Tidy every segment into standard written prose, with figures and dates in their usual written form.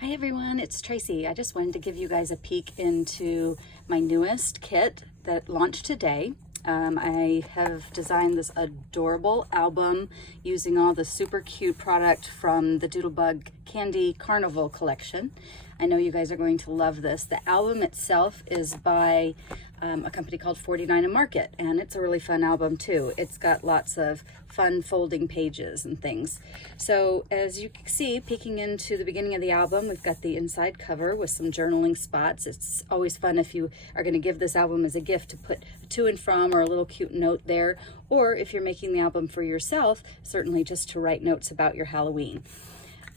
Hi everyone, it's Tracy. I just wanted to give you guys a peek into my newest kit that launched today. I have designed this adorable album using all the super cute product from the Doodlebug Candy Carnival collection. I know you guys are going to love this. The album itself is by a company called 49 and Market, and it's a really fun album too. It's got lots of fun folding pages and things. So as you can see, peeking into the beginning of the album, we've got the inside cover with some journaling spots. It's always fun if you are going to give this album as a gift to put a to and from or a little cute note there, or if you're making the album for yourself, certainly just to write notes about your Halloween.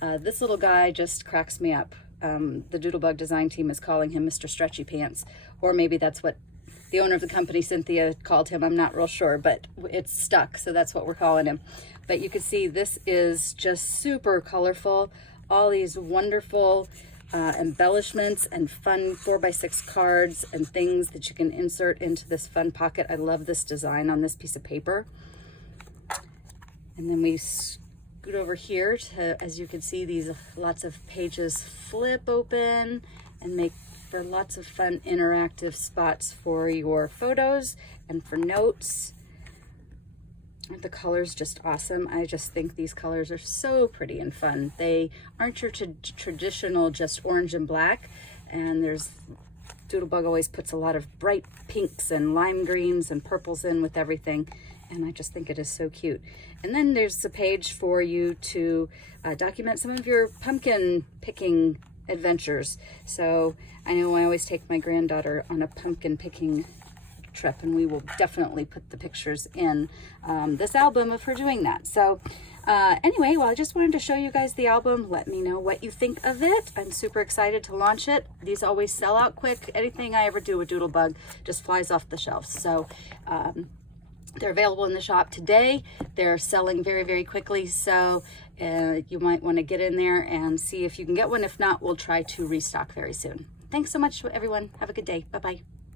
This little guy just cracks me up. The Doodlebug design team is calling him Mr. Stretchy Pants, or maybe that's what the owner of the company, Cynthia, called him. I'm not real sure, but it's stuck, so that's what we're calling him. But you can see this is just super colorful. All these wonderful embellishments and fun 4x6 cards and things that you can insert into this fun pocket. I love this design on this piece of paper. And then we scoot over here to, as you can see, these lots of pages flip open and make for lots of fun interactive spots for your photos and for notes. Aren't the colors just awesome? I just think these colors are so pretty and fun. They aren't your traditional just orange and black, and Doodlebug always puts a lot of bright pinks and lime greens and purples in with everything, and I just think it is so cute. And then there's a page for you to document some of your pumpkin picking adventures. So I know I always take my granddaughter on a pumpkin picking trip, and we will definitely put the pictures in this album of her doing that. So anyway, well, I just wanted to show you guys the album. Let me know what you think of it. I'm super excited to launch it. These always sell out quick. Anything I ever do with Doodlebug just flies off the shelves. So they're available in the shop today. They're selling very, very quickly. So you might want to get in there and see if you can get one. If not, we'll try to restock very soon. Thanks so much, everyone. Have a good day. Bye-bye.